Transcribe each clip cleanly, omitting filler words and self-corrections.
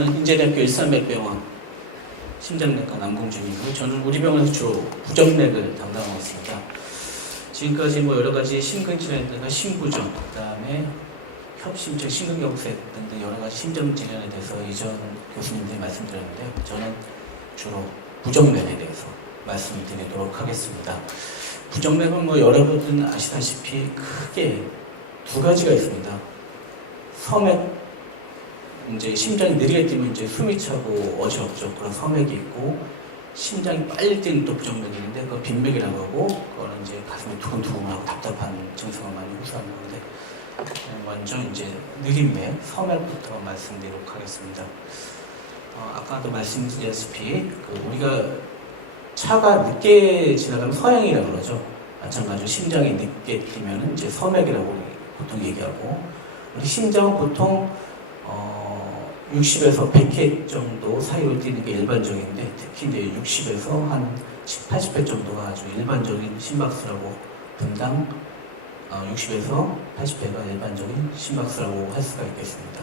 저는 인제대학교 일산맥병원 심장내과 남궁준이고, 저는 우리 병원에서 주로 부정맥을 담당하고 있습니다. 지금까지 뭐 여러 가지 심근질환이나 심부전, 그다음에 협심증, 심근경색 등등 여러 가지 심장 질환에 대해서 이전 교수님들이 말씀드렸는데요. 저는 주로 부정맥에 대해서 말씀을 드리도록 하겠습니다. 부정맥은 뭐 여러분들 아시다시피 크게 두 가지가 있습니다. 서맥, 이제 심장이 느리게 뛰면 이제 숨이 차고 어지럽죠. 그런 서맥이 있고, 심장이 빨리 뛰는 또 부정맥이 있는데 그거 빈맥이라고 하고, 그거는 이제 가슴이 두근두근하고 답답한 증상을 많이 호소하는 건데, 먼저 이제 느린 맥, 서맥부터 말씀드리도록 하겠습니다. 아까도 말씀드렸다시피 우리가 차가 늦게 지나가면 서행이라고 그러죠. 마찬가지로 심장이 늦게 뛰면 이제 서맥이라고 보통 얘기하고, 우리 심장은 보통 60에서 100회 정도 사이로 뛰는 게 일반적인데, 특히 이제 60에서 한 80회 정도가 아주 일반적인 심박수라고, 분당 60에서 80회가 일반적인 심박수라고 할 수가 있겠습니다.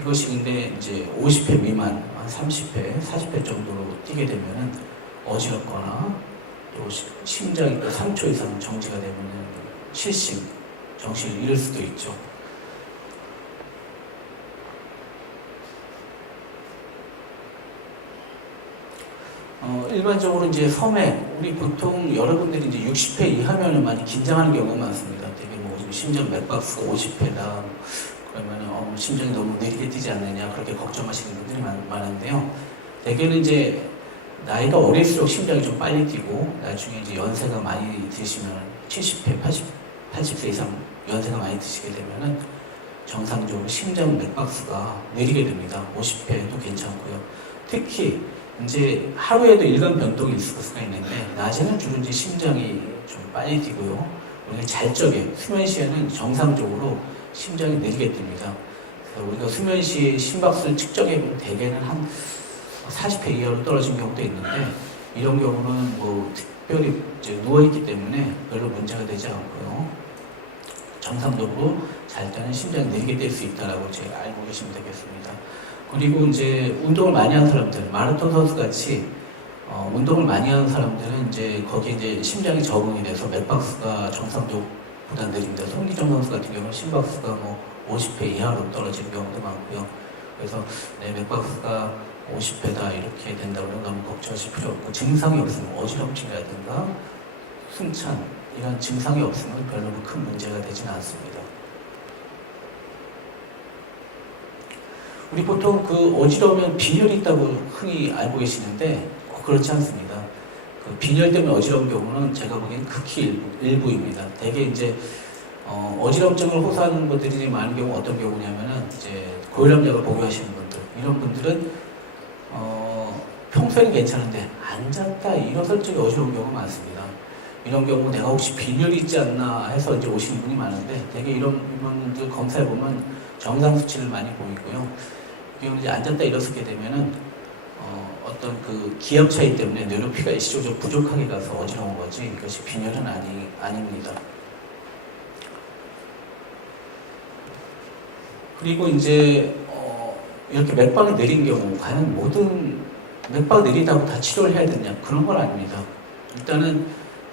이것이 근데 이제 50회 미만, 한 30회, 40회 정도로 뛰게 되면은 어지럽거나 또 심장이 또 3초 이상 정지가 되면은 실심, 정신을 잃을 수도 있죠. 일반적으로 이제 서맥, 우리 보통 여러분들이 이제 60회 이하면은 많이 긴장하는 경우가 많습니다. 되게 뭐 심장 맥박수가 50회다. 그러면은 심장이 너무 느리게 뛰지 않느냐, 그렇게 걱정하시는 분들이 많은데요. 대개는 이제 나이가 어릴수록 심장이 좀 빨리 뛰고, 나중에 이제 연세가 많이 드시면 70회, 80세 이상 연세가 많이 드시게 되면은 정상적으로 심장 맥박수가 느리게 됩니다. 50회도 괜찮고요. 특히 이제 하루에도 일간 변동이 있을 수가 있는데, 낮에는 주로 이제 심장이 좀 빨리 뛰고요. 우리가 잘 적에 수면 시에는 정상적으로 심장이 느리게 뜁니다. 그래서 우리가 수면 시에 심박수를 측정해 보면 대개는 한 40회 이하로 떨어진 경우도 있는데, 이런 경우는 뭐 특별히 이제 누워있기 때문에 별로 문제가 되지 않고요. 정상적으로 잘 때는 심장이 느리게 뛸 수 있다라고 이제 알고 계시면 되겠습니다. 그리고 이제 운동을 많이 하는 사람들, 마라톤 선수 같이 운동을 많이 하는 사람들은 이제 거기에 이제 심장이 적응이 돼서 맥박수가 정상적보다 느립니다. 손기정 선수 같은 경우는 심박수가 뭐 50회 이하로 떨어지는 경우도 많고요. 그래서 내 맥박수가 50회다 이렇게 된다고 하면 너무 걱정하실 필요 없고, 증상이 없으면 어지럼증이라든가 숨찬 이런 증상이 없으면 별로 큰 문제가 되지는 않습니다. 우리 보통 그 어지러우면 빈혈이 있다고 흔히 알고 계시는데 꼭 그렇지 않습니다. 그 빈혈 때문에 어지러운 경우는 제가 보기엔 극히 일부입니다. 대개 이제 어지럼증을 호소하는 분들이 많은 경우 어떤 경우냐면은 이제 고혈압약을 복용하시는 분들, 이런 분들은 평소에는 괜찮은데 앉았다 일어설 적에 어지러운 경우가 많습니다. 이런 경우 내가 혹시 빈혈이 있지 않나 해서 이제 오시는 분이 많은데, 대개 이런 분들 검사해 보면 정상 수치를 많이 보이고요. 이제 앉았다 일어서게 되면은 어떤 그 기압 차이 때문에 뇌로피가 일시적으로 부족하게 가서 어지러운 거지, 이것이 빈혈은 아닙니다. 그리고 이제 이렇게 맥박이 느린 경우, 과연 모든 맥박이 느리다고 다 치료를 해야 되느냐, 그런 건 아닙니다. 일단은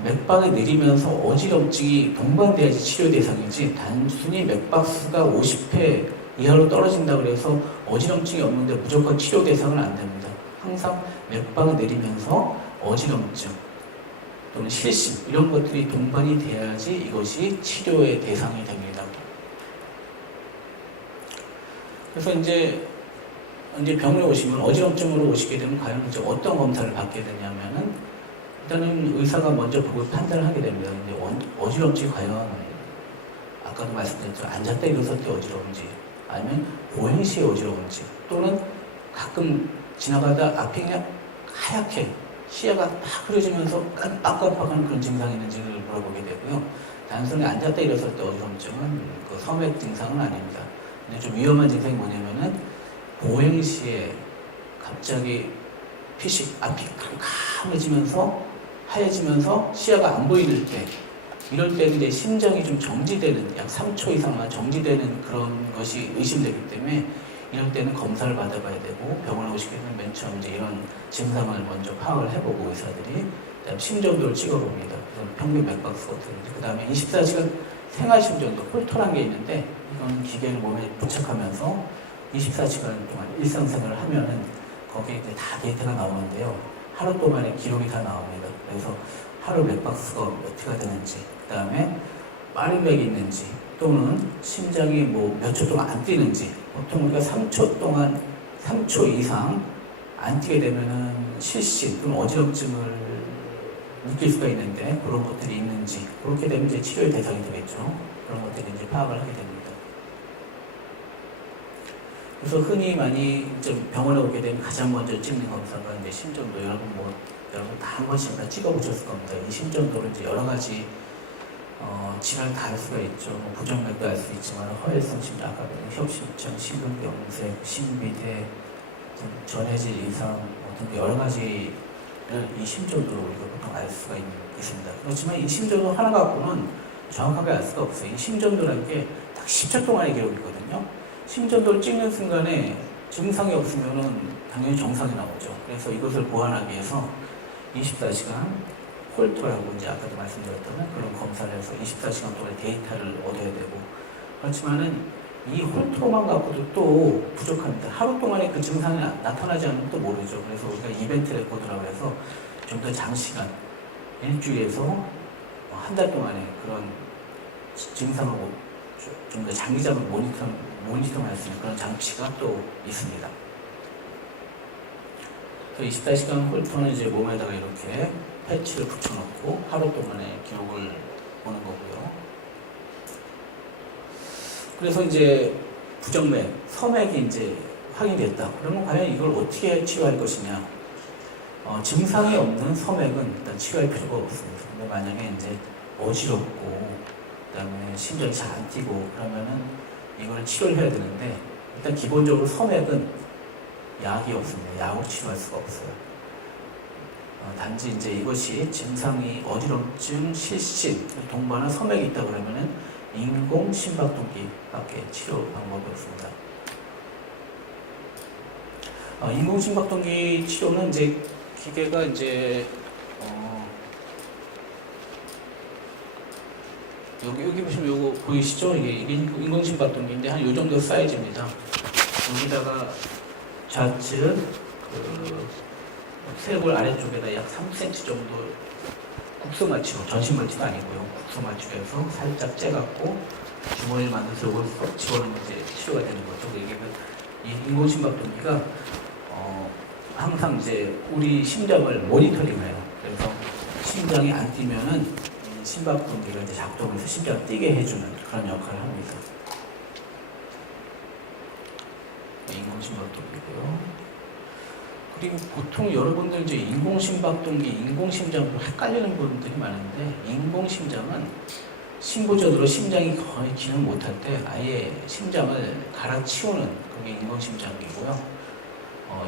맥박이 느리면서 어지럼증이 동반돼야지 치료 대상이지, 단순히 맥박수가 50회 이하로 떨어진다고 해서 어지럼증이 없는데 무조건 치료 대상은 안 됩니다. 항상 맥박이 느리면서 어지럼증 또는 실심 이런 것들이 동반이 돼야지 이것이 치료의 대상이 됩니다. 그래서 이제 병원에 오시면 어지럼증으로 오시게 되면 과연 이제 어떤 검사를 받게 되냐면은, 일단은 의사가 먼저 보고 판단을 하게 됩니다. 근데 어지럼증이 과연 아까도 말씀드렸죠. 앉았다 일어설 때 어지러운지, 아니면 보행 시에 어지러운지, 또는 가끔 지나가다 앞이 그냥 하얗게 시야가 막 흐려지면서 깜빡깜빡하는 그런 증상이 있는지를 물어보게 되고요. 단순히 앉았다 일어설 때 어지럼증은 그 서맥 증상은 아닙니다. 근데 좀 위험한 증상이 뭐냐면은 보행 시에 갑자기 앞이 캄캄해지면서 하얘지면서 시야가 안 보이는 때, 이럴 때는 이제 심장이 좀 정지되는, 약 3초 이상만 정지되는 그런 것이 의심되기 때문에 이럴 때는 검사를 받아봐야 되고 병원에 오시게 되면 맨 처음 이제 이런 증상을 먼저 파악을 해보고 의사들이 그다음 심전도를 찍어봅니다. 그래서 평균 맥박수 어떻게 그 다음에 24시간 생활 심전도 홀터란 게 있는데 이건 기계를 몸에 부착하면서 24시간 동안 일상생활을 하면은 거기에 이제 다 데이터가 나오는데요. 하루 동안의 기록이 다 나옵니다. 그래서 하루 맥박수가 몇 회가 되는지, 그 다음에 빠른 맥이 있는지, 또는 심장이 뭐 몇 초 동안 안 뛰는지, 보통 우리가 3초 동안, 3초 이상 안 뛰게 되면은 실신 또는 어지럼증을 느낄 수가 있는데 그런 것들이 있는지, 그렇게 되면 이제 치료의 대상이 되겠죠. 그런 것들이 이제 파악을 하게 됩니다. 그래서 흔히 많이 이제 병원에 오게 되면 가장 먼저 찍는 검사가 이제 심전도. 여러분 다 한 번씩 다 찍어보셨을 겁니다. 이 심전도를 이제 여러 가지 질환 다 알 수가 있죠. 뭐 부정맥도 알 수 있지만 허혈성 심장, 아까 협심증, 심근경색, 심비대, 전해질 이상 어떤 여러 가지를 이 심전도로 우리가 보통 알 수가 있습니다. 그렇지만 이 심전도 하나 갖고는 정확하게 알 수가 없어요. 이 심전도라는 게 딱 10초 동안의 기록이거든요. 심전도를 찍는 순간에 증상이 없으면은 당연히 정상이 나오죠. 그래서 이것을 보완하기 위해서 24시간 홀터라고 이제 아까도 말씀드렸던 그런 검사를 해서 24시간 동안 데이터를 얻어야 되고, 그렇지만은 이 홀터만 갖고도 또 부족합니다. 하루 동안에 그 증상이 나타나지 않으면 또 모르죠. 그래서 우리가 이벤트 레코드라고 해서 좀 더 장시간, 일주일에서 한 달 동안에 그런 증상을 좀 더 장기적으로 모니터할 수 있는 그런 장치가 또 있습니다. 24시간 홀터는 이제 몸에다가 이렇게 패치를 붙여놓고 하루 동안의 기록을 보는 거고요. 그래서 이제 부정맥, 서맥이 이제 확인됐다. 그러면 과연 이걸 어떻게 치료할 것이냐? 증상이 없는 서맥은 일단 치료할 필요가 없습니다. 근데 만약에 이제 어지럽고, 그 다음에 심장이 잘 안 뛰고 그러면은 이걸 치료를 해야 되는데, 일단 기본적으로 서맥은 약이 없습니다. 약으로 치료할 수가 없어요. 단지 이제 이것이 증상이 어지럼증, 실신, 동반한 서맥이 있다 그러면은 인공 심박동기밖에 치료 방법이 없습니다. 인공 심박동기 치료는 이제 기계가 이제 여기 보시면 요거 보이시죠? 이게 인공 심박동기인데 한 요 정도 사이즈입니다. 여기다가 좌측 쇄골 아래쪽에다 약 3cm 정도 국소 맞추고, 전신 맞추도 아니고요. 국소 맞추면서 살짝 째갖고 주머니를 만들어서 이걸 쏙 집어넣으면 이제 치료가 되는 거죠. 이게 이 인공 심박동기가 항상 이제 우리 심장을 모니터링해요. 그래서 심장이 안 뛰면은 심박동기가 이제 작동해서 심장을 뛰게 해주는 그런 역할을 합니다. 인공 심박동기고요. 그리고 보통 여러분들 이제 인공심박동기, 인공심장으로 헷갈리는 분들이 많은데, 인공심장은 신부전으로 심장이 거의 기능 못할 때 아예 심장을 갈아치우는 그게 인공심장이고요.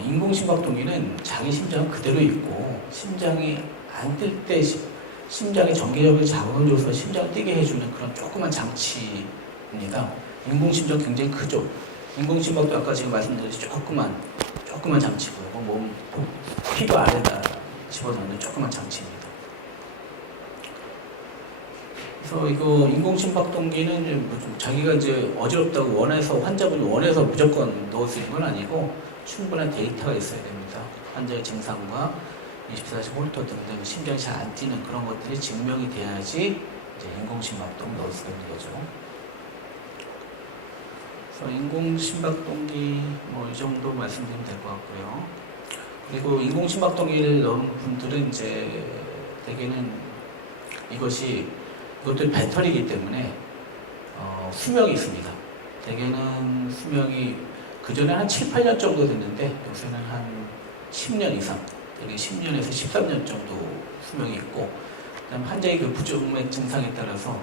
인공심박동기는 자기 심장은 그대로 있고, 심장이 안 뛸 때 심장이 전기력을 자극을 줘서 심장을 뛰게 해주는 그런 조그만 장치입니다. 인공심장 굉장히 크죠. 인공심박도 아까 제가 말씀드렸듯이 조그만 장치고요. 몸 피부 아래다 집어넣는 조그만 장치입니다. 그래서 이거 인공심박동기는 자기가 이제 어지럽다고 환자분이 원해서 무조건 넣을 수 있는 건 아니고 충분한 데이터가 있어야 됩니다. 환자의 증상과 24시간 홀터 등등 심장이 잘 안 뛰는 그런 것들이 증명이 돼야지 이제 인공심박동을 넣을 수가 있는 거죠. 인공심박동기 이 정도 말씀드리면 될 것 같고요. 그리고 인공심박동기를 넣은 분들은 이제 대개는 이것도 배터리이기 때문에 수명이 있습니다. 대개는 수명이 그전에 한 7, 8년 정도 됐는데 요새는 한 10년 이상, 10년에서 13년 정도 수명이 있고, 그다음 환자의 그 부정맥 증상에 따라서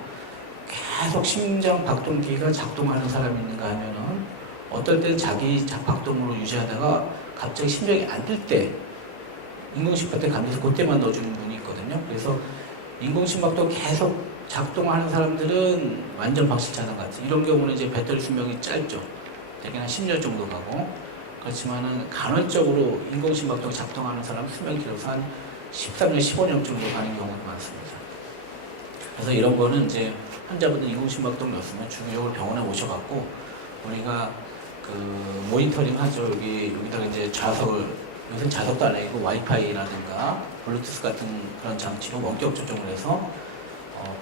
계속 심장 박동기가 작동하는 사람이 있는가 하면은 어떨 때는 자기 박동으로 유지하다가 갑자기 심장이 안 뛸 때 인공심박동기 감지해서 그때만 넣어주는 분이 있거든요. 그래서 인공심박도 계속 작동하는 사람들은 완전 박실차는 것 같아요. 이런 경우는 이제 배터리 수명이 짧죠. 대개 한 10년 정도 가고, 그렇지만은 간헐적으로 인공심박동 작동하는 사람 수명 길어서 한 13년, 15년 정도 가는 경우가 많습니다. 그래서 이런 거는 이제 환자분들 인공심박동이 없으면 주기적으로 병원에 오셔갖고 우리가 그 모니터링 하죠. 여기다가 이제 좌석을, 요새 좌석도 안 하고 와이파이라든가 블루투스 같은 그런 장치로 원격 조정을 해서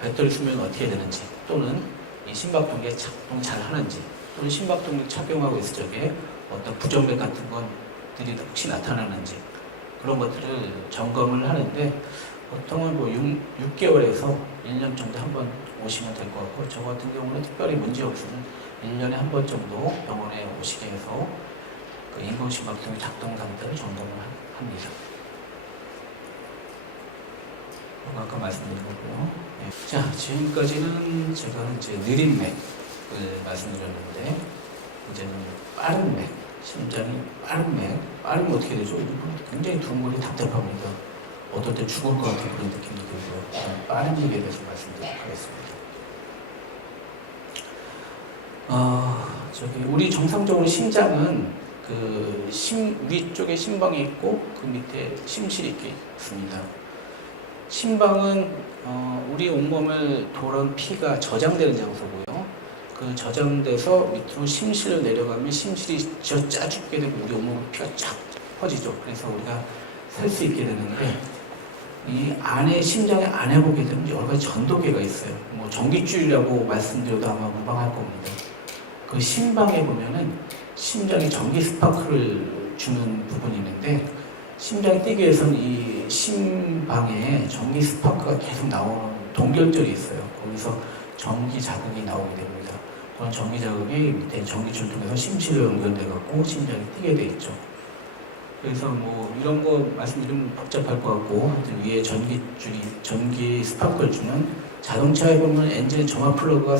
배터리 수명이 어떻게 되는지, 또는 이 심박동기에 작동 잘 하는지, 또는 심박동기 착용하고 있을 적에 어떤 부정맥 같은 것들이 혹시 나타나는지, 그런 것들을 점검을 하는데 보통은 뭐 6개월에서 1년 정도 한번 오시면 될 것 같고, 저 같은 경우는 특별히 문제 없으면 1년에 한 번 정도 병원에 오시게 해서 그 인공심박동의 작동 상태를 점검을 합니다. 아까 말씀드린 거고요. 네. 자, 지금까지는 제가 이제 느린 맥을 말씀드렸는데, 이제는 빠른 맥, 심장이 빠른 맥, 빠르면 어떻게 되죠? 굉장히 두근거리고 답답합니다. 어떨 때 죽을 것 같은 그런 느낌도 들고요. 빠른 맥에 대해서 말씀드리도록 하겠습니다. 우리 정상적으로 심장은 그 위쪽에 심방이 있고 그 밑에 심실이 이렇게 있습니다. 심방은 우리 온몸을 도는 피가 저장되는 장소고요. 그 저장돼서 밑으로 심실로 내려가면 심실이 짜죽게 되고 우리 온몸에 피가 쫙 퍼지죠. 그래서 우리가 살 수 있게 되는데, 이 안에, 심장의 안에 보게 되면 여러 가지 전도계가 있어요. 뭐 전기줄이라고 말씀드려도 아마 무방할 겁니다. 그 심방에 보면은 심장에 전기 스파크를 주는 부분이 있는데, 심장이 뛰기 위해서는 이 심방에 전기 스파크가 계속 나오는 동결절이 있어요. 거기서 전기 자극이 나오게 됩니다. 그런 전기 자극이 밑에 전기줄 통해서 심실로 연결돼 갖고 심장이 뛰게 돼 있죠. 그래서 뭐 이런 거 말씀드리면 복잡할 것 같고, 하여튼 위에 전기 스파크를 주는, 자동차에 보면 엔진에 점화 플러그가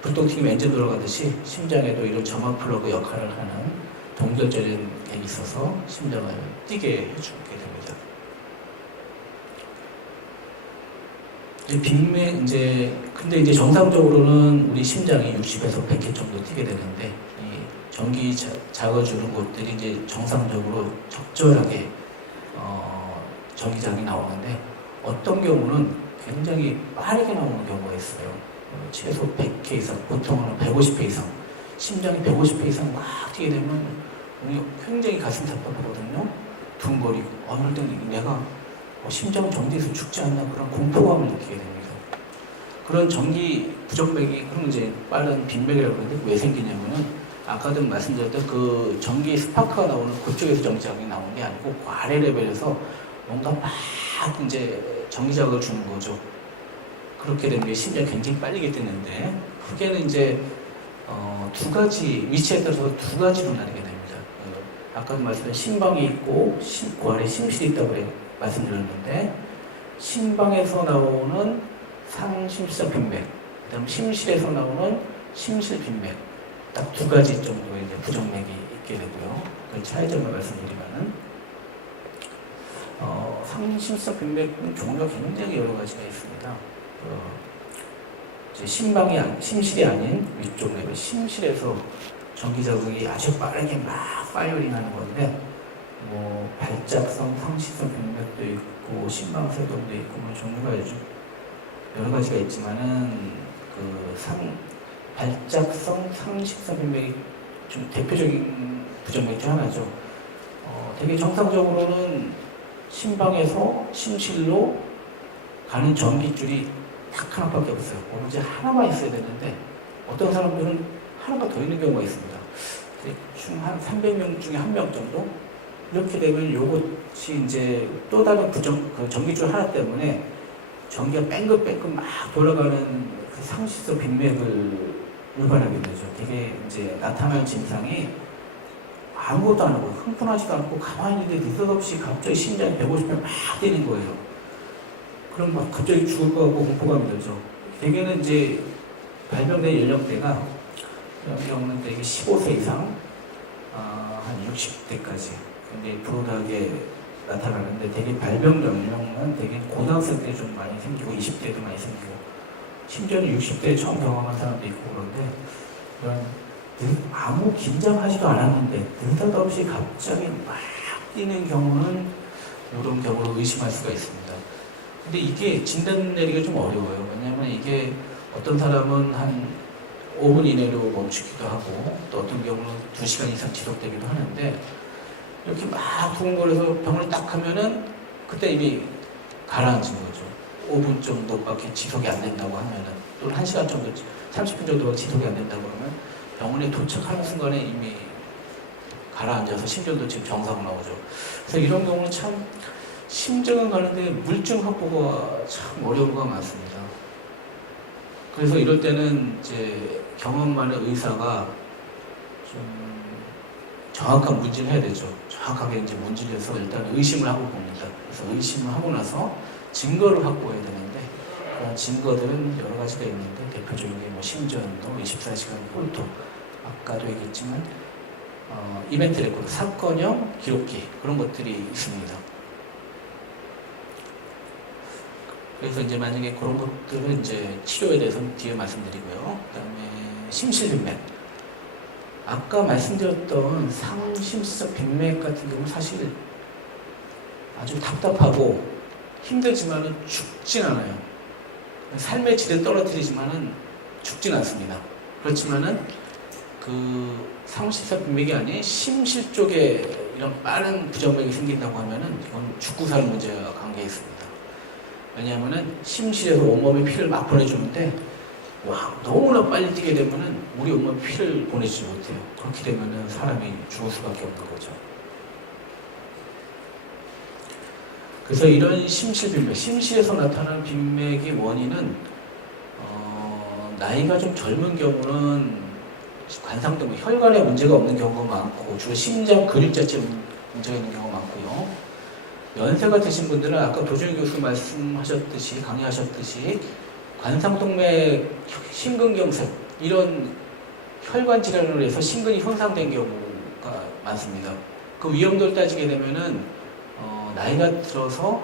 불똥 튀기면 엔진 돌아가듯이 심장에도 이런 점화 플러그 역할을 하는 동결절에 있어서 심장을 뛰게 해주게 됩니다. 근데 이제 정상적으로는 우리 심장이 60에서 100회 정도 뛰게 되는데, 이 전기 작아주는 것들이 이제 정상적으로 적절하게 전기 자극이 나오는데, 어떤 경우는 굉장히 빠르게 나오는 경우가 있어요. 최소 100회 이상, 보통은 150회 이상, 심장이 150회 이상 막 뛰게 되면 우리 굉장히 가슴 답답하거든요. 두근거리고, 어느 때는 내가 심장 정지해서 죽지 않나, 그런 공포감을 느끼게 됩니다. 그런 전기 부정맥이, 그럼 이제 빠른 빈맥이라고 하는데 왜 생기냐면은, 아까도 말씀드렸던 그 전기 스파크가 나오는 그쪽에서 전기자극이 나오는 게 아니고, 그 아래 레벨에서 뭔가 막 이제 전기자극을 주는 거죠. 그렇게 되면 심장이 굉장히 빨리게 뜨는데, 크게는 이제 두 가지, 위치에 따라서 두 가지로 나뉘게 됩니다. 아까도 말씀드린 심방이 있고 그 아래 심실이 있다고 말씀드렸는데, 심방에서 나오는 상심실성 빈맥, 그 다음 심실에서 나오는 심실 빈맥, 딱 두 가지 정도의 이제 부정맥이 있게 되고요. 그 차이점을 말씀드리면은, 상심실성 빈맥은 종류가 굉장히 여러 가지가 있습니다. 이제 심실이 아닌 위쪽 레벨, 심실에서 전기 자극이 아주 빠르게 막 파이어링 하는 건데, 뭐 발작성 상실성 빈맥도 있고 심방세동도 있고 뭐 종류가 여러 가지가 있지만은, 발작성 상실성 빈맥이 좀 대표적인 부정맥 중 하나죠. 되게 정상적으로는 심방에서 심실로 가는 전기줄이 딱 하나밖에 없어요. 오로지 하나만 있어야 되는데, 어떤 사람들은 하나가 더 있는 경우가 있습니다. 대충 한 300명 중에 1명 정도? 이렇게 되면 이것이 이제 또 다른 전기줄 하나 때문에 전기가 뺑글뺑글 막 돌아가는 그 상실성 빈맥을 유발하게 되죠. 되게 이제 나타나는 증상이 아무것도 안 하고 흥분하지도 않고 가만히 있는데 느닷없이 갑자기 심장이 150배 막 뛰는 거예요. 그럼 막 갑자기 죽을 것 같고 공포감이 들죠. 대개는 이제 발병된 연령대가, 그런 경우는 되게 15세 이상, 한 60대까지 굉장히 브로드하게 나타나는데, 되게 발병 연령은 되게 고등학생 때 좀 많이 생기고 20대도 많이 생기고, 심지어는 60대에 처음 경험한 사람도 있고, 그런데 그런 아무 긴장하지도 않았는데 느닷없이 갑자기 막 뛰는 경우는 이런 경우로 의심할 수가 있습니다. 근데 이게 진단 내리기가 좀 어려워요. 왜냐하면 이게 어떤 사람은 한 5분 이내로 멈추기도 하고 또 어떤 경우는 2시간 이상 지속되기도 하는데 이렇게 막 두근거려서 병을 딱 하면은 그때 이미 가라앉은 거죠. 5분 정도밖에 지속이 안 된다고 하면은 또는 1시간 정도, 30분 정도밖에 지속이 안 된다고 하면 병원에 도착하는 순간에 이미 가라앉아서 심전도 지금 정상 나오죠. 그래서 이런 경우는 참 심증은 가는데 물증 확보가 참 어려운 거가 많습니다. 그래서 이럴 때는 이제 경험 많은 의사가 좀 정확한 문진을 해야 되죠. 정확하게 이제 문진을 해서 일단 의심을 하고 봅니다. 그래서 의심을 하고 나서 증거를 확보해야 되는데 그런 증거들은 여러 가지가 있는데 대표적인 게 뭐 심전도, 24시간 홀터, 아까도 얘기했지만 이벤트 레코드, 사건형 기록기 그런 것들이 있습니다. 그래서 이제 만약에 그런 것들은 이제 치료에 대해서는 뒤에 말씀드리고요. 그다음에 심실빈맥. 아까 말씀드렸던 상심석 빈맥 같은 경우는 사실 아주 답답하고 힘들지만은 죽진 않아요. 삶의 질에 떨어뜨리지만은 죽진 않습니다. 그렇지만은 그 상심석 빈맥이 아닌 심실 쪽에 이런 빠른 부정맥이 생긴다고 하면은 이건 죽고 사는 문제가 관계에 있습니다. 왜냐하면은 심실에서 온몸에 피를 막 보내주는데 와 너무나 빨리 뛰게 되면은 우리 온몸에 피를 보내지 못해요. 그렇게 되면은 사람이 죽을 수밖에 없는 거죠. 그래서 이런 심실빈맥, 심실에서 나타나는 빈맥의 원인은 나이가 좀 젊은 경우는 관상등 혈관에 문제가 없는 경우가 많고 주로 심장 근육 자체에 문제가 있는 경우가 많고요. 연세가 드신 분들은 아까 도준희 교수 말씀하셨듯이 강의하셨듯이 관상동맥, 심근경색 이런 혈관 질환으로 해서 심근이 손상된 경우가 많습니다. 그 위험도를 따지게 되면은 나이가 들어서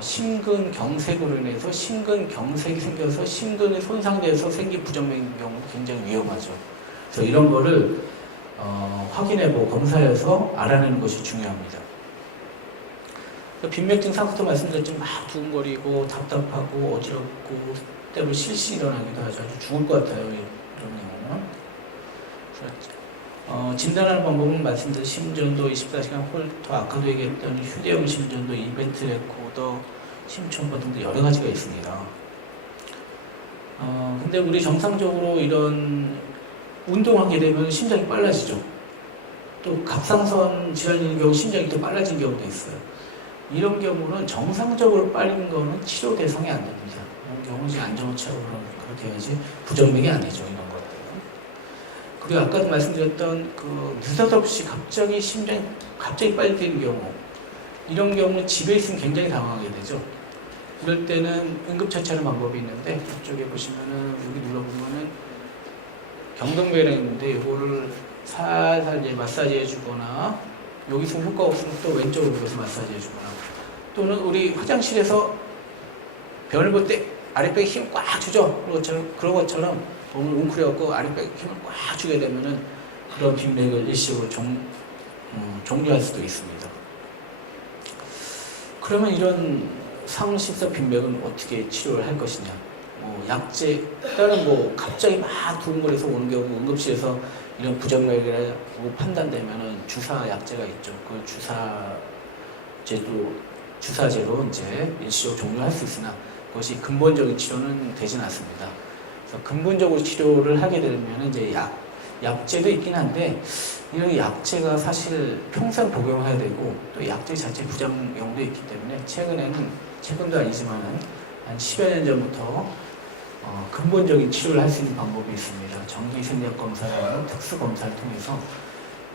심근경색으로 인해서 심근경색이 생겨서 심근이 손상돼서 생긴 부정맥인 경우도 굉장히 위험하죠. 그래서 이런 거를 확인해보고 검사해서 알아내는 것이 중요합니다. 빈맥 증상부터 말씀드렸지만 막 두근거리고 답답하고 어지럽고 때로 실시 일어나기도 하죠. 아주 죽을 것 같아요. 이런 경우는. 진단하는 방법은 말씀드린 심전도, 24시간 홀터, 아까도 얘기했던 휴대용 심전도, 이벤트 레코더, 심초음파 등등 여러 가지가 있습니다. 근데 우리 정상적으로 이런 운동하게 되면 심장이 빨라지죠. 또 갑상선 질환이 있는 경우 심장이 더 빨라진 경우도 있어요. 이런 경우는 정상적으로 빨린 거는 치료 대상이 안 됩니다. 이런 경우는 이제 안전처럼 그렇게 해야지 부정맥이 아니죠. 이런 것들은. 그리고 아까도 말씀드렸던 그 느닷없이 갑자기 심장이 갑자기 빨리 뛰는 경우, 이런 경우는 집에 있으면 굉장히 당황하게 되죠. 이럴 때는 응급처치하는 방법이 있는데 이쪽에 보시면은 여기 눌러보면은 경동맥이 있는데 이거를 살살 이제 마사지 해주거나 여기서 효과 없으면 또 왼쪽으로 들어서 마사지 해주거나 또는 우리 화장실에서 변을 볼 때 아랫배에 힘을 꽉 주죠. 그런 것처럼 몸을 웅크려갖고 아랫배에 힘을 꽉 주게 되면은 그런 빈맥을 일시적으로 종료할 수도 있습니다. 그러면 이런 상심석 빈맥은 어떻게 치료를 할 것이냐? 약제, 일단은 갑자기 막 두근거려서 오는 경우 응급실에서 이런 부정맥이라고 판단되면은 주사 약제가 있죠. 그 주사제로 이제 일시적으로 종료할 수 있으나 그것이 근본적인 치료는 되진 않습니다. 그래서 근본적으로 치료를 하게 되면 이제 약제도 있긴 한데 이런 약제가 사실 평생 복용해야 되고 또 약제 자체 부작용도 있기 때문에 최근도 아니지만은 한 10여 년 전부터 근본적인 치료를 할 수 있는 방법이 있습니다. 정기생理검사라는 특수 검사를 통해서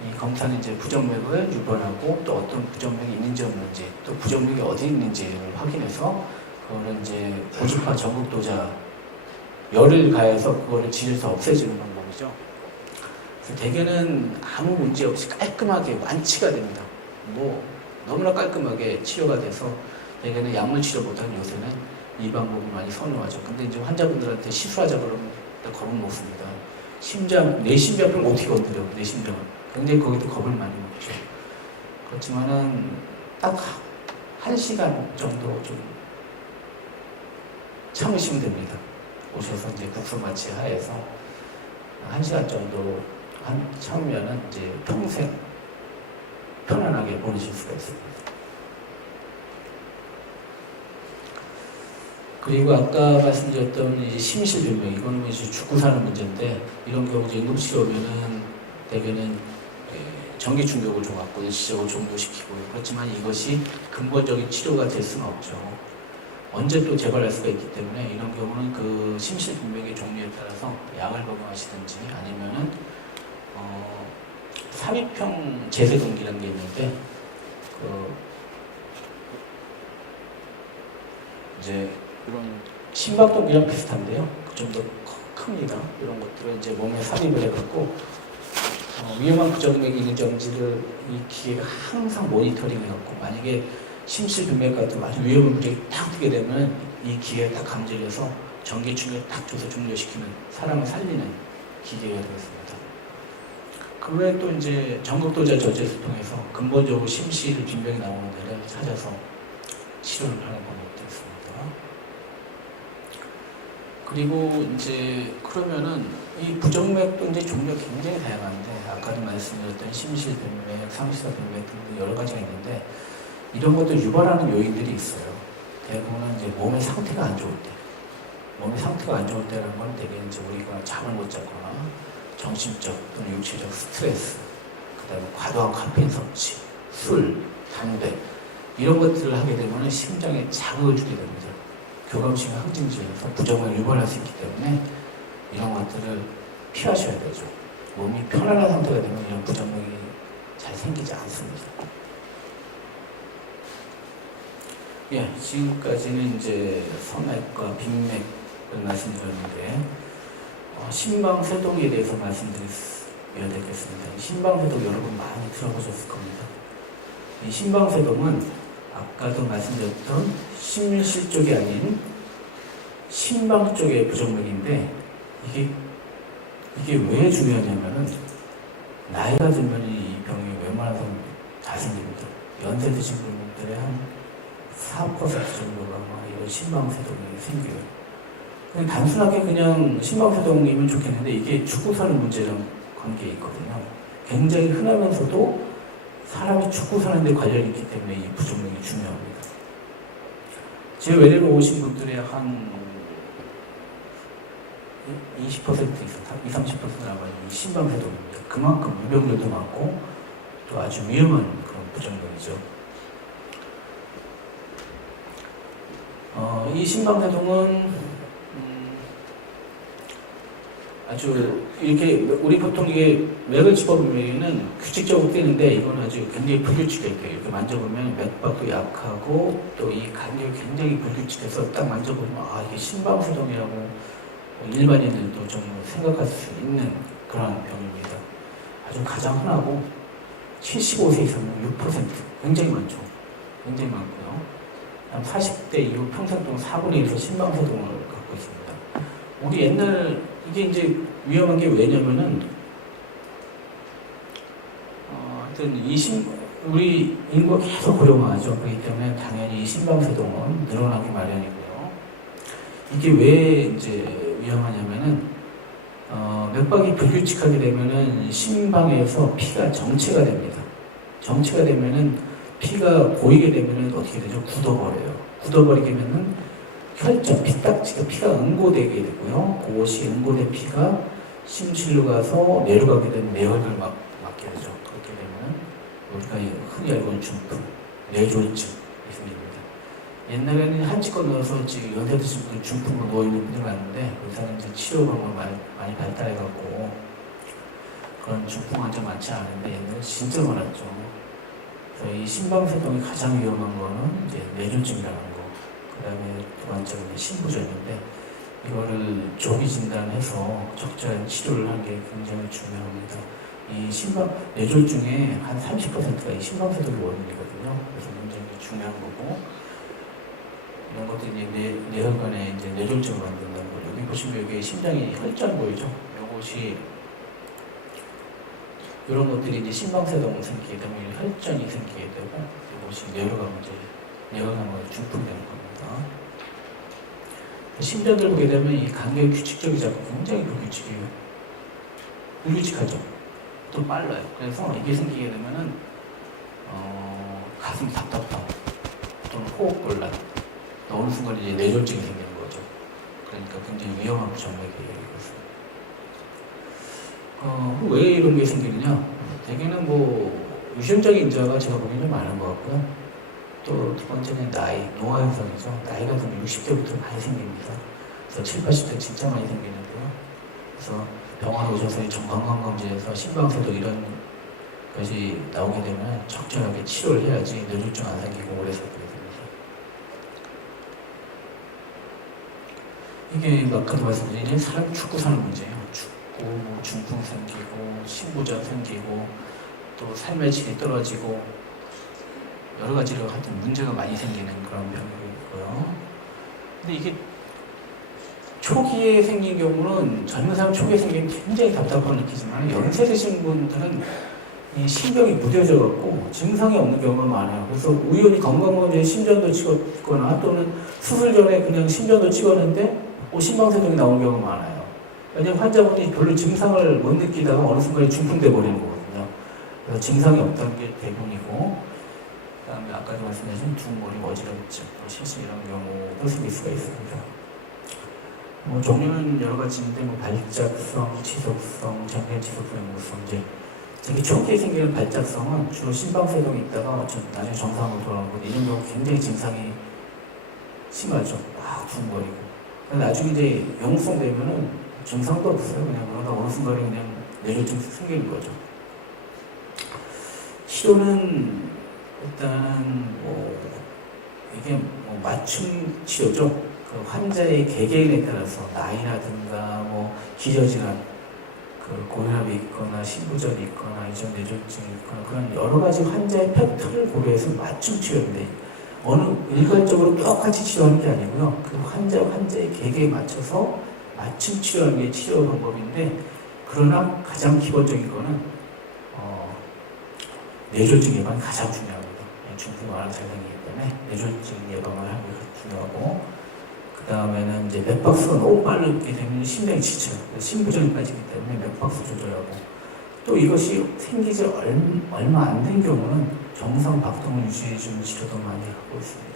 이 검사는 이제 부정맥을 유발하고 또 어떤 부정맥이 있는지 없는지 또 부정맥이 어디 있는지를 확인해서 그거를 이제 고주파 전극도자 열을 가해서 그거를 질에서 없애주는 방법이죠. 그래서 대개는 아무 문제 없이 깔끔하게 완치가 됩니다. 너무나 깔끔하게 치료가 돼서 대개는 약물 치료보다는 요새는 이 방법을 많이 선호하죠. 근데 이제 환자분들한테 시술하자 그러면 걸어놓습니다. 내 심장을 어떻게 건드려, 내 심장을. 굉장히 거기도 겁을 많이 먹죠. 그렇지만은 딱 1시간 정도 좀 참으시면 됩니다. 오셔서 이제 국소마취 하에서 1시간 정도 참으면은 이제 평생 편안하게 보내실 수가 있습니다. 그리고 아까 말씀드렸던 이 심실병, 이거는 이제 죽고 사는 문제인데, 이런 경우 이제 응급실에 오면은 대개는 전기 충격을 줘갖고 일시적으로 종료시키고, 그렇지만 이것이 근본적인 치료가 될 수는 없죠. 언제 또 재발할 수가 있기 때문에 이런 경우는 그 심실병의 종류에 따라서 약을 복용하시든지 아니면은 삽입형 제세동기라는 게 있는데, 이제 이런 심박동기랑 비슷한데요. 좀 더 큽니다. 이런 것들을 이제 몸에 삽입을 해갖고 위험한 부정맥이 있는지를 이 기계가 항상 모니터링 해갖고, 만약에 심실병맥 같은 아주 위험한 부정이 딱 뜨게 되면 이 기계가 딱 감지해서 전기 충격을 딱 줘서 종료시키는, 사람을 살리는 기계가 되겠습니다. 그 외에 또 이제 전극도자 저제를 통해서 근본적으로 심실 빈병이 나오는 데를 찾아서 치료를 하는 방법도 있습니다. 그리고 이제 그러면은 이 부정맥도 이제 종류가 굉장히 다양한데, 아까도 말씀드렸던 심실빈맥, 상실빈맥 등 여러 가지가 있는데, 이런 것도 유발하는 요인들이 있어요. 대부분은 이제 몸의 상태가 안 좋을 때, 몸의 상태가 안 좋을 때라는 건 되게 이제 우리가 잠을 못 자거나 정신적 또는 육체적 스트레스, 그다음에 과도한 카페인 섭취, 술, 담배 이런 것들을 하게 되면 심장에 자극을 주게 됩니다. 교감신경 항진제에서 부정맥을 유발할 수 있기 때문에 이런 것들을 피하셔야 되죠. 몸이 편안한 상태가 되면 이런 부정맥이 잘 생기지 않습니다. 예, 지금까지는 이제 성맥과 빈맥을 말씀드렸는데, 심방세동에 대해서 말씀드려야 되겠습니다. 심방세동 여러분 많이 들어보셨을 겁니다. 이 심방세동은 아까도 말씀드렸던 심실 쪽이 아닌 심방 쪽의 부정맥인데, 이게 왜 중요하냐면은 나이가 들면 이 병이 웬만해서 잘 생깁니다. 연세 드신 분들의 한 4% 정도가 이런 심방세동이 생겨요. 그냥 단순하게 그냥 심방세동이면 좋겠는데, 이게 죽고 사는 문제랑 관계가 있거든요. 굉장히 흔하면서도 사람이 죽고 사는 데 관련이 있기 때문에 이 부정맥이 중요합니다. 제 외래로 오신 분들의 한 20% 이상, 20-30%는 아마 이 심방세동입니다. 그만큼 유병률도 많고 또 아주 위험한 그런 부정맥이죠. 이 심방세동은 아주 이렇게 우리 보통 이게 맥을 짚어보면은 규칙적으로 뛰는데, 이거는 아주 굉장히 불규칙해요. 이렇게 만져보면 맥박도 약하고 또 이 간격이 굉장히 불규칙해서 딱 만져보면 이게 심방세동이라고 일반인들도 좀 생각할 수 있는 그런 병입니다. 아주 가장 흔하고 75세 이상은 6%, 굉장히 많죠. 굉장히 많고요. 한 40대 이후 평생 동안 4분의 1에서 심방세동을 갖고 있습니다. 우리 옛날 이게 이제 위험한 게 왜냐면은 하여튼 우리 인구가 계속 고령화하죠. 그렇기 때문에 당연히 이 심방세동은 늘어나기 마련이고요. 이게 왜 이제 위험하냐면은 맥박이 불규칙하게 되면은 심방에서 피가 정체가 됩니다. 정체가 되면은 피가 고이게 되면은 어떻게 되죠? 굳어버려요. 굳어버리게 되면은 혈전, 피딱지가 피가 응고되게 되고요. 그것이 응고된 피가 심실로 가서 뇌로 가게 되면 뇌혈을 맞게 되죠. 그렇게 되면 우리가 흔히 알고 있는 중풍, 뇌졸중이 생깁니다. 옛날에는 한치껏 넣어서 지금 연세 드신 분들 중풍으로 누워있는 분들 많은데, 요새는 이제 치료 방법 많이 발달해갖고 그런 중풍 환자 많지 않은데, 옛날에 진짜 많았죠. 그래서 이 심방세동이 가장 위험한 거는 이제 뇌졸중이라는 거. 그 다음에 두 번째는 신부전인데, 이거를 조기 진단해서 적절한 치료를 하는 게 굉장히 중요합니다. 이 뇌졸중의 한 30%가 이 심방세동의 원인이거든요. 그래서 굉장히 중요한 거고, 이런 것들이 이제 뇌혈관에 이제 뇌졸중을 만든다는 거. 여기 보시면 여기 심장이 혈전 보이죠? 요거 이것이 이런 것들이 이제 심방세동이 생기게 되면 혈전이 생기게 되고 이것이 뇌로가 중풍되는 겁니다. 심전을 보게 되면 이 간격이 규칙적이지 않고 굉장히 불규칙하죠. 또 빨라요. 그래서 이게 생기게 되면은 가슴이 답답하고 또는 호흡곤란, 어느 순간 이제 뇌졸중이 생기는 거죠. 그러니까 굉장히 위험한 정맥이에요. 왜 이런 게 생기느냐? 대개는 유전적인 인자가 제가 보기에는 많은 것 같고요. 또 두 번째는 노화 현상이죠. 나이가 들면 60대부터 많이 생깁니다. 그래서 7, 80대 진짜 많이 생기는데요. 그래서 병원 오셔서 정건강검진에서 심방세동 이런 것이 나오게 되면 적절하게 치료를 해야지 뇌졸중 안 생기고 오래 살게 됩니다. 이게 아까도 말씀드린 사람 죽고 사는 문제예요. 죽고 중풍 생기고 신부전 생기고 또 삶의 질이 떨어지고 여러 가지로 하여튼 문제가 많이 생기는 그런 병이고요. 근데 이게 초기에 생긴 경우는 젊은 사람 초기에 생기면 굉장히 답답함을 느끼지만 연세 드신 분들은 이 신경이 무뎌져 갖고 증상이 없는 경우가 많아요. 그래서 우연히 건강검진에 심전도 찍었거나 또는 수술 전에 그냥 심전도 찍었는데 심방세동이 나오는 경우가 많아요. 왜냐하면 환자분이 별로 증상을 못 느끼다가 어느 순간에 중풍돼 버리는 거거든요. 그래서 증상이 없다는 게 대부분이고, 그다음에 아까도 말씀하신 두머리, 어지럼증, 실수 이런 경우도 생길 수가 있습니다. 종류는 여러 가지인데 발작성, 지속성, 장기지속성, 연구성 이제 되게 초기에 생기는 발작성은 주로 심방세동이 있다가 나중에 정상으로 돌아오고 이런 경우 굉장히 증상이 심하죠. 막 두근거리고. 나중에 이제 영구성 되면은 증상도 없어요. 그냥 그러다 어느 순간에 그냥 뇌졸중 생기는 거죠. 치료는 일단 이게 맞춤 치료죠. 그 환자의 개개인에 따라서 나이라든가 기저질환, 고혈압이 있거나 신부전이 있거나 이전 뇌졸중이 있거나 그런 여러 가지 환자의 팩터를 고려해서 맞춤 치료인데 어느 일괄적으로 똑같이 치료하는 게 아니고요. 그 환자의 계기에 맞춰서 맞춤 치료하는 게 치료 방법인데, 그러나 가장 기본적인 거는 뇌졸중 예방이 가장 중요합니다. 중풍이 워낙 잘 생기기 때문에 뇌졸중 예방을 하는 게 중요하고, 그 다음에는 이제 맥박수가 너무 빠르게 되면 심장이 지쳐요. 심부전이 빠지기 때문에 맥박수 조절하고, 또 이것이 생기지 얼마 안 된 경우는 정상 박동을 유지해주는 치료도 많이 하고 있습니다.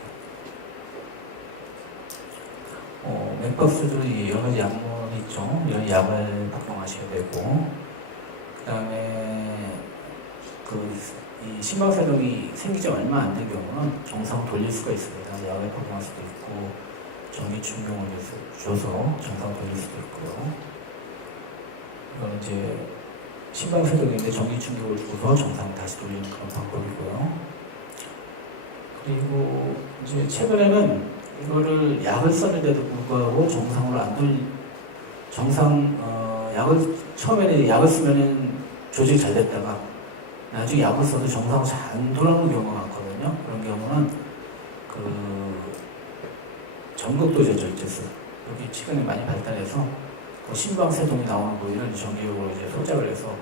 맥박수 조절이 여러 가지 약물이 있죠. 이런 약을 박동하셔야 되고, 그 다음에 이 심박세동이 생기지 얼마 안 된 경우는 정상 돌릴 수가 있습니다. 약을 박동할 수도 있고, 전기 충격을 줘서 정상 돌릴 수도 있고요. 이건 이제 심방세동인데 전기 충격을 주고서 정상 다시 돌리는 그런 방법이고요. 그리고 이제 최근에는 이거를 약을 썼는데도 불구하고 정상으로 약을 처음에는 약을 쓰면은 조직이 잘 됐다가 나중에 약을 써도 정상으로 잘 안 돌아오는 경우가 많거든요. 그런 경우는 전극도 절제술 여기 최근에 많이 발달해서 심방세동이 나오는 부위를 전기적으로 이제 소작을 해서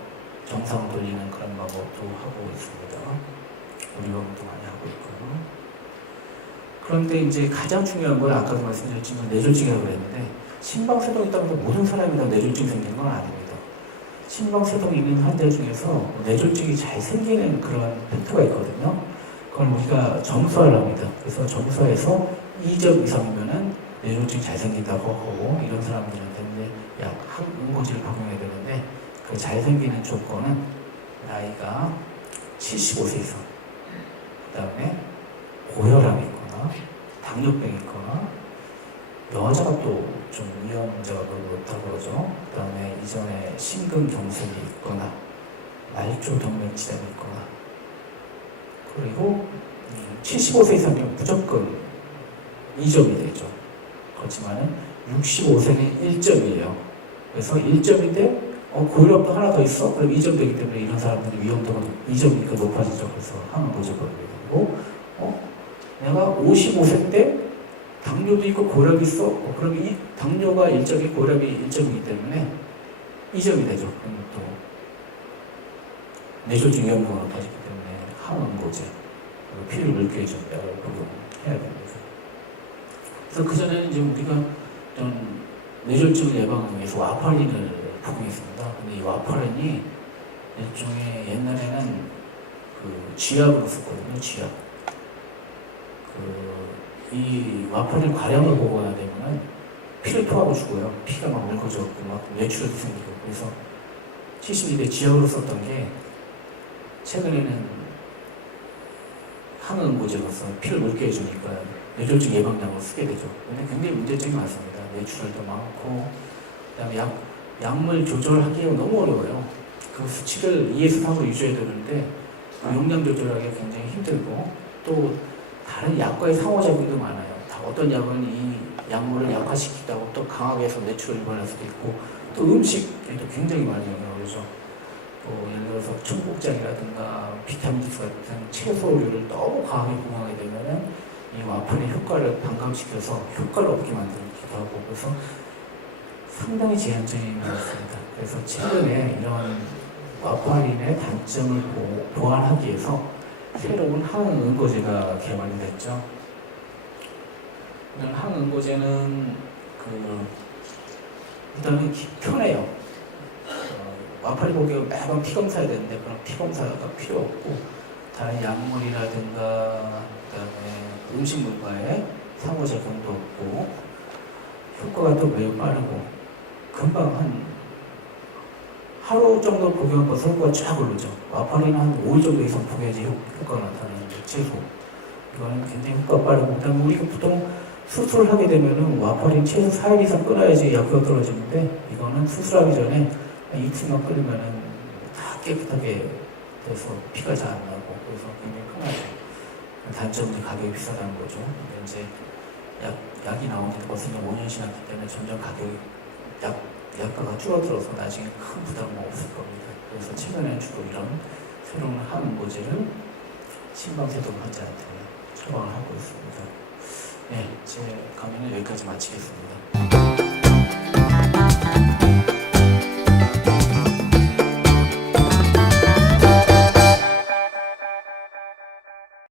정상 돌리는 그런 방법도 하고 있습니다. 우리 병원도 많이 하고 있고요. 그런데 이제 가장 중요한 건 아까도 말씀드렸지만 뇌졸중이라고 그랬는데, 심방세동이 있다고 해서 모든 사람이 다 뇌졸중 생기는 건 아닙니다. 심방세동이 있는 환자 중에서 뇌졸중이 잘 생기는 그런 팩터가 있거든요. 그걸 우리가 점수화를 합니다. 그래서 점수화해서 2점 이상이면은 뇌졸중이 잘 생긴다고 하고, 이런 사람들한테 이제 약 응고제를 복용해야 되는데, 그 잘 생기는 조건은 나이가 75세 이상, 그 다음에 고혈압이 있거나 당뇨병이 있거나, 여자가 또 좀 위험자가 너무 높다고 그러죠. 그 다음에 이전에 심근경색이 있거나 말초동맥 질환이 있거나, 그리고 75세 이상이면 무조건 2점이 되죠. 그렇지만은 65세는 1점이에요. 그래서 1점인데 고혈압도 하나 더 있어? 그럼 2점 되기 때문에 이런 사람들이 위험도가 2점이니까 높아지죠. 그래서 하면 무조건 되고, 내가 55세 때 당뇨도 있고 고혈압이 있어? 그럼 이 당뇨가 1점이 고혈압이 1점이기 때문에 이점이 되죠. 그럼 또 뇌졸중 위험군으로 빠지기 때문에 항응고제, 피를 묽게 해준 약을 복용해야 됩니다. 그래서 그전에는 이제 우리가 좀 뇌졸중을 예방하기 위해서 와파린을 복용했습니다. 근데 이 와파린이 일종의 옛날에는 그 쥐약으로 썼거든요. 쥐약. 이 와파린 과량을 먹어야 되면은 피를 토하고 죽어요. 피가 막 묽어져갖고 막 뇌출혈도 생기고. 그래서 70년대 쥐약으로 썼던 게 최근에는 항응고제로서 피를 묽게 해주니까 뇌졸중 예방약으로 쓰게 되죠. 근데 굉장히 문제점이 많습니다. 뇌출혈도 많고, 그다음에 약물 조절하기가 너무 어려워요. 그 수치를 2에서 3으로 유지해야 되는데 용량 조절하기가 굉장히 힘들고, 또 다른 약과의 상호작용도 많아요. 어떤 약은 이 약물을 약화시키다고 또 강하게 해서 뇌출혈을 유발할 수도 있고, 또 음식에도 굉장히 많이 영향을 주죠. 또 예를 들어서 청국장이라든가 비타민C 같은 채소류를 너무 강하게 복용하게 되면은 이 와파린 효과를 반감시켜서 효과를 없게 만들기도 하고, 그래서 상당히 제한적인 것 같습니다. 그래서 최근에 이런 와파린의 단점을 보완하기 위해서 새로운 항응고제가 개발이 됐죠. 이런 항응고제는 일단은 편해요. 와파린 복용을 매번 피검사해야 되는데 그런 피검사가 필요 없고, 다른 약물이라든가 그다음에 음식물과의 상호작용도 없고, 효과가 또 매우 빠르고, 금방 한 하루 정도 복용한 것은 효과가 쫙 오르죠. 와파린은 한 5일 정도 이상 복용해야지 효과가 나타나는데, 최소. 이거는 굉장히 효과가 빠르고, 그다음에 우리가 보통 수술을 하게 되면은 와파린 최소 4일 이상 끊어야지 약효가 떨어지는데, 이거는 수술하기 전에 이틀만 끊으면은 다 깨끗하게 돼서 피가 잘 안 나고, 그래서 굉장히 편하죠. 단점은 가격이 비싸다는 거죠. 근데 이제 약이 나오는 것은 5년 지났기 때문에 점점 가격이 약가가 줄어들어서 나중에 큰 부담은 없을 겁니다. 그래서 최근에 주로 이런 새로운 항응고제를 심방세동 환자한테 처방을 하고 있습니다. 네, 제 강의는 여기까지 마치겠습니다.